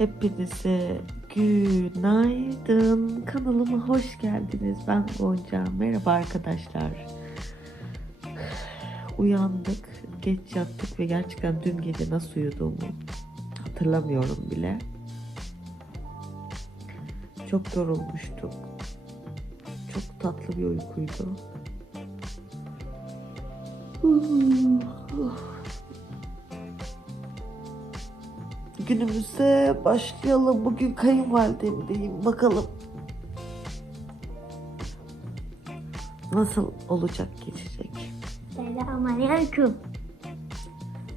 Hepinize günaydın. Kanalıma hoş geldiniz. Ben Gonca. Merhaba arkadaşlar. Uyandık, geç yattık ve gerçekten dün gece nasıl uyuduğumu hatırlamıyorum bile. Çok yorulmuştuk. Çok tatlı bir uykuydu. Günümüze başlayalım. Bugün kayınvalidemdeyim. Bakalım. Nasıl olacak geçecek? Selamünaleyküm.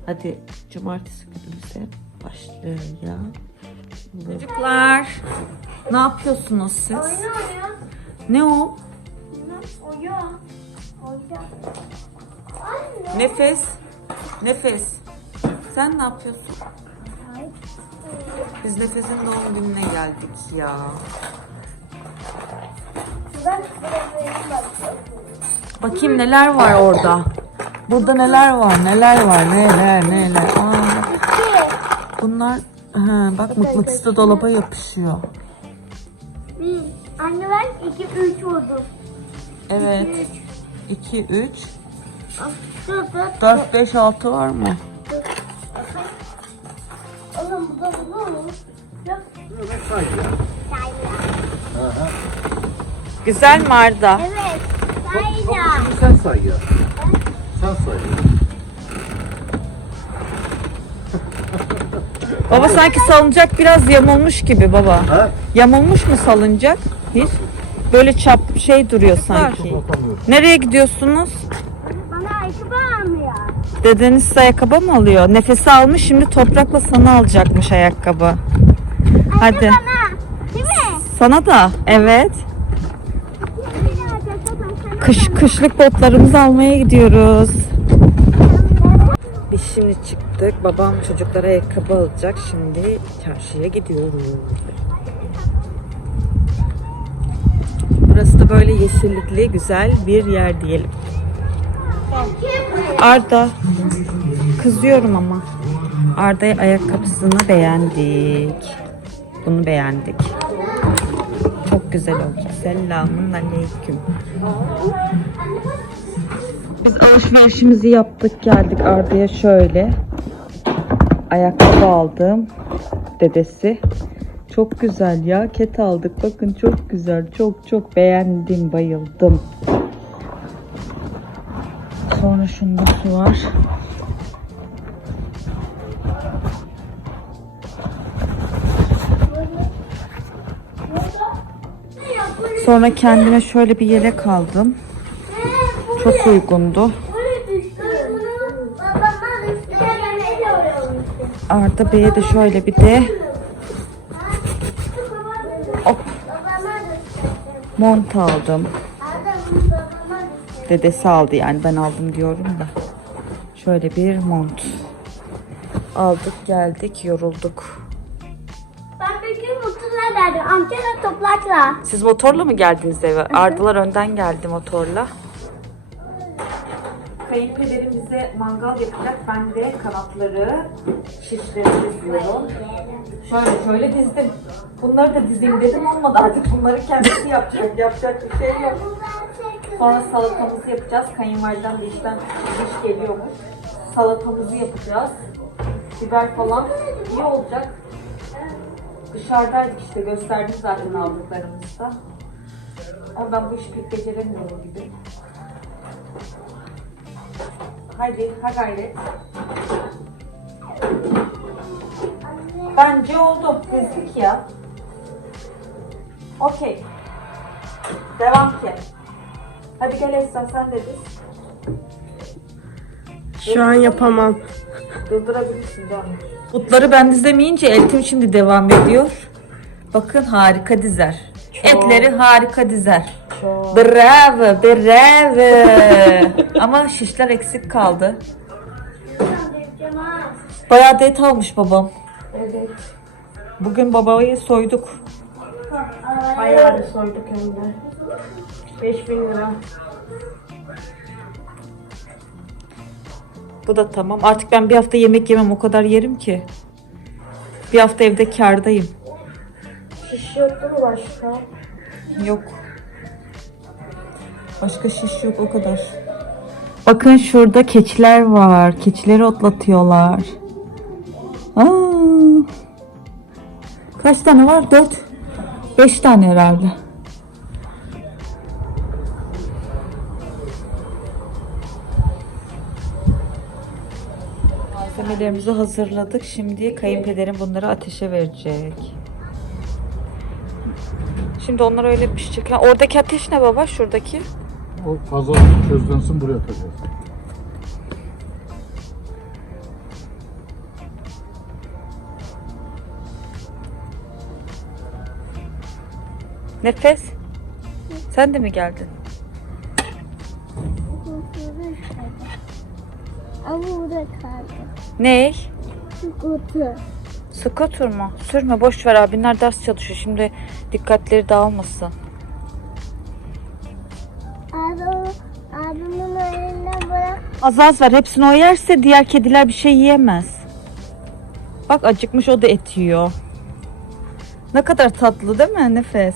Hadi cumartesi günümüze başlayalım. Çocuklar ne yapıyorsunuz siz? Oyun oynuyor. Ne o? Oyun. Oyun. Anne. Nefes. Nefes. Sen ne yapıyorsun? Biz Nefes'in doğum gününe geldik ya. Bakayım neler var orada. Burada neler var, neler var, neler, neler. Aa, bunlar ha, bak mıknatıslı dolaba yapışıyor. Bir. Anne ben iki üç oldum. Evet. 2, 3, Dur dur. 4, 5, 6 var mı? Güzel mi Arda? Evet. Sayla. Sen say ya. Sen say. Baba sanki salıncak biraz yamulmuş gibi baba. Ha? Yamulmuş mu salıncak? Hiç. Böyle çap şey duruyor sanki. Nereye gidiyorsunuz? Bana ayakkabı almıyor. Dedeniz size ayakkabı mı alıyor? Nefesi almış şimdi toprakla sana alacakmış ayakkabı. Hadi. Bana. Değil mi? Sana da. Evet. Kış kışlık botlarımızı almaya gidiyoruz. Biz şimdi çıktık. Babam çocuklara ayakkabı alacak. Şimdi çarşıya gidiyoruz. Burası da böyle yeşillikli güzel bir yer diyelim. Arda. Kızıyorum ama. Arda'ya ayakkabısını beğendik. Bunu beğendik. Çok güzel oldu. Selamun aleyküm. Biz alışverişimizi yaptık geldik Arda'ya şöyle. Ayakkabı aldım. Dedesi. Çok güzel ya. Ket aldık. Bakın çok güzel. Çok çok beğendim. Bayıldım. Sonra su var. Sonra kendime şöyle bir yelek aldım. Çok uygundu. Arda Bey'e de şöyle bir de hop, mont aldım. Dedesi aldı yani ben aldım diyorum da. Şöyle bir mont. Aldık geldik yorulduk. Derdim. Amcayla toprakla. Siz motorla mı geldiniz eve? Ardılar önden geldi motorla. Kayınpederim bize mangal yapacak. Ben de kanatları, şişleri diziyorum. Şöyle şöyle dizdim. Bunları da dizeyim dedim olmadı artık bunları kendisi yapacak. Yapacak bir şey yok. Sonra salatamızı yapacağız. Kayınvalidem de işten iş geliyormuş. Salatamızı yapacağız. Biber falan iyi olacak. Dışarıdaydık işte gösterdim zaten aldıklarımızda. Ama ben bu işi pek beceremiyorum gibi. Haydi ha gayret. Bence oldu. Dizdik ya. Okey. Devam ki. Hadi gel Esra sen de diz. Şu an yapamam. Durdurabilirsin canım. Butları ben dizemeyince Eltim şimdi devam ediyor. Bakın harika dizer. Etleri harika dizer. Bravo, bravo. Ama şişler eksik kaldı. Bayağı da et almış babam. Evet. Bugün babayı soyduk. Bayağı soyduk hem de. 5000 lira. Bu da tamam. Artık ben bir hafta yemek yemem o kadar yerim ki. Bir hafta evde kardayım. Şiş yoktu mu başka? Yok. Başka şiş yok o kadar. Bakın şurada keçiler var. Keçileri otlatıyorlar. Aa, kaç tane var? Dört. Beş tane herhalde. Malzemelerimizi hazırladık. Şimdi kayınpederim bunları ateşe verecek. Şimdi onlar öyle pişecek. Ha, oradaki ateş ne baba? Şuradaki. O fazla közlensin buraya atacağız. Nefes. Sen de mi geldin? Ama burada kaldı. Ne? Kutu. Scooter mu? Sürme boş ver abinler ders çalışıyor. Şimdi dikkatleri dağılmasın. Abi, abimin elinden bırak. Az az ver. Hepsini o yerse diğer kediler bir şey yiyemez. Bak acıkmış o da et yiyor. Ne kadar tatlı değil mi Nefes?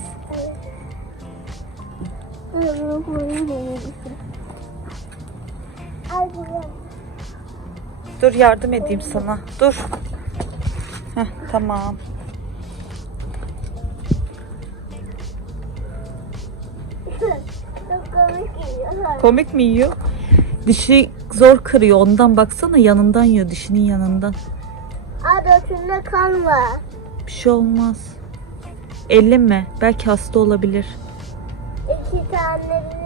Abi, Dur yardım edeyim sana. Dur. Heh, tamam. Komik mi yiyor? Dişi zor kırıyor. Ondan baksana yanından yiyor. Dişinin yanından. Abi ötünde kalma. Bir şey olmaz. Elleme. Belki hasta olabilir. İki tane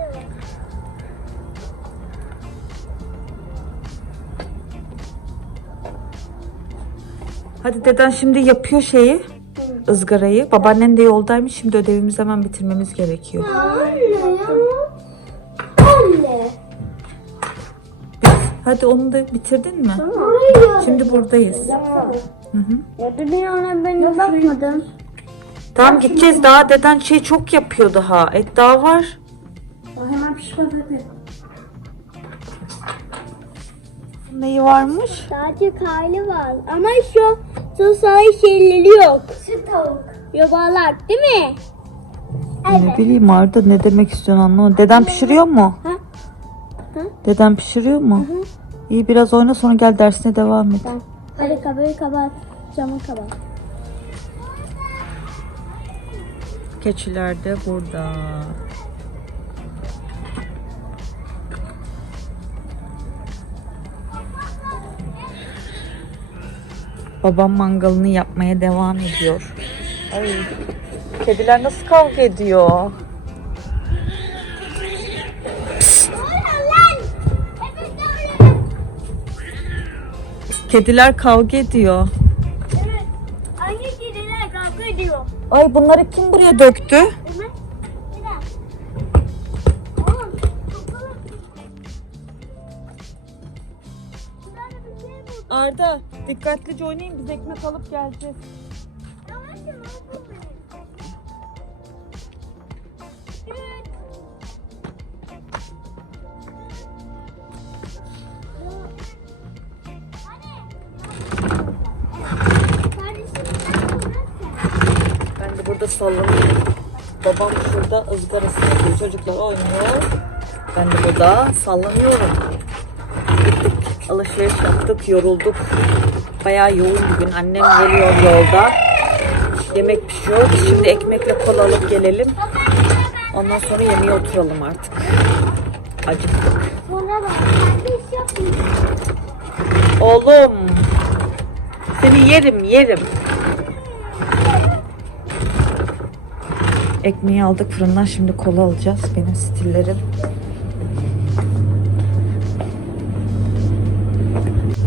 Hadi deden şimdi yapıyor şeyi. ızgarayı. Babaannen de yoldaymış. Şimdi ödevimizi hemen bitirmemiz gerekiyor. Anne ya. Anne. Hadi onu da bitirdin mi? Hayır. Şimdi buradayız. Hı hı. Ya ona ben bakmadım. Tamam gideceğiz daha. Deden şey çok yapıyor daha. Et daha var. Hemen pişmez hadi. Neyi varmış? Sadece karnı var. Ama şu şu sarı şeyleri yok. Şu tavuk. Yobalar değil mi? Ne bileyim Arda ne demek istiyorsun anlamadım. Deden pişiriyor mu? Ha? Hı? Deden pişiriyor mu? İyi biraz oyna sonra gel dersine devam et. Hadi kapıyı kapat. Camı kapat. Keçiler de burada. Babam mangalını yapmaya devam ediyor. Ay, kediler nasıl kavga ediyor? Kediler kavga ediyor. Evet. Aynı kediler kavga ediyor. Ay bunları kim buraya döktü? Arda dikkatlice oynayın biz ekmek alıp geleceğiz. Ben de burada sallanıyorum. Babam şurada ızgarasını yapıyor. Çocuklar oynuyor. Ben de burada sallanıyorum. Alışveriş yaptık, yorulduk. Bayağı yoğun bir gün. Annem geliyor yolda. Yemek pişiyor. Şimdi ekmekle kola alıp gelelim. Ondan sonra yemeğe oturalım artık. Acıktık. Oğlum. Seni yerim yerim. Ekmeği aldık fırından şimdi kola alacağız. Benim stillerim.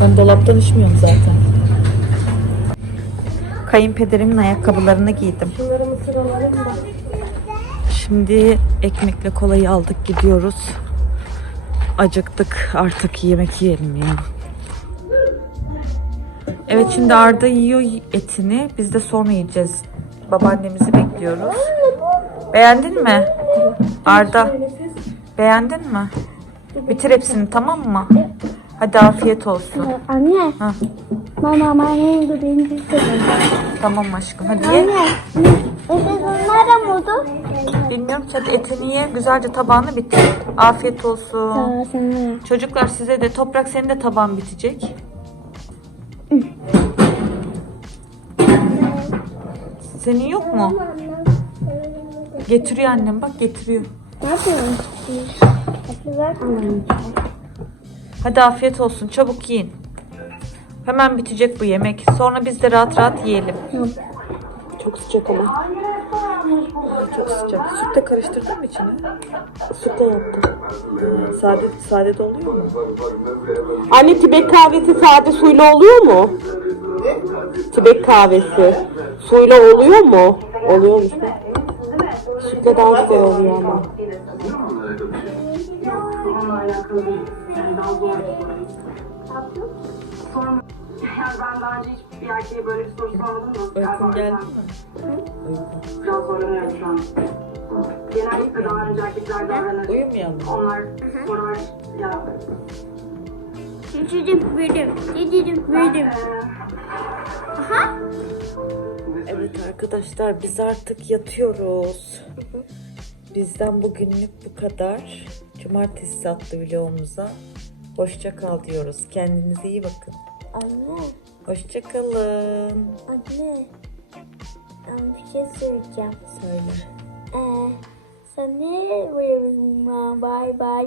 Ben dolaptan içmiyorum zaten. Kayınpederimin ayakkabılarını giydim. Şimdi ekmekle kolayı aldık gidiyoruz. Acıktık artık yemek yiyelim ya. Evet şimdi Arda yiyor etini. Biz de sonra yiyeceğiz. Babaannemizi bekliyoruz. Beğendin mi? Arda beğendin mi? Bitir hepsini tamam mı? Hadi afiyet olsun. Anne. Ha. Mama da benim istedim. Tamam aşkım hadi ye. Anne. Ötesi nerede oldu? Bilmiyorum ki hadi etini ye. Güzelce tabağını bitir. Afiyet olsun. Çocuklar size de toprak senin de tabağın bitecek. Senin yok mu? Getiriyor annem bak getiriyor. Ne yapıyorsun? Hadi afiyet olsun çabuk yiyin. Hemen bitecek bu yemek. Sonra biz de rahat rahat yiyelim. Çok sıcak ama. Çok sıcak. Süt de karıştırdın mı içine? Sütle yaptım. Sade, sade de oluyor mu? Anne Tibet kahvesi sade suyla oluyor mu? Tibet kahvesi suyla oluyor mu? Oluyormuş mu? Sütle daha güzel oluyor ama. Yani daha zor bir soru. Sonra yani ben daha önce hiçbir erkeğe böyle bir soru sormadım da. Uykun geldi mi? Biraz zorlanıyorum şu an. Genellikle daha önce erkekler davranır. Uyumayalım. Onlar sorar ya. Dedim benim. Dedim benim. Evet arkadaşlar biz artık yatıyoruz. Bizden bugünlük bu kadar. Cumartesi adlı vlogumuza hoşça kal diyoruz. Kendinize iyi bakın. Anne. Hoşça kalın. Anne. Ben bir şey söyleyeceğim. Söyle. Ee, sen ne? Bye bye.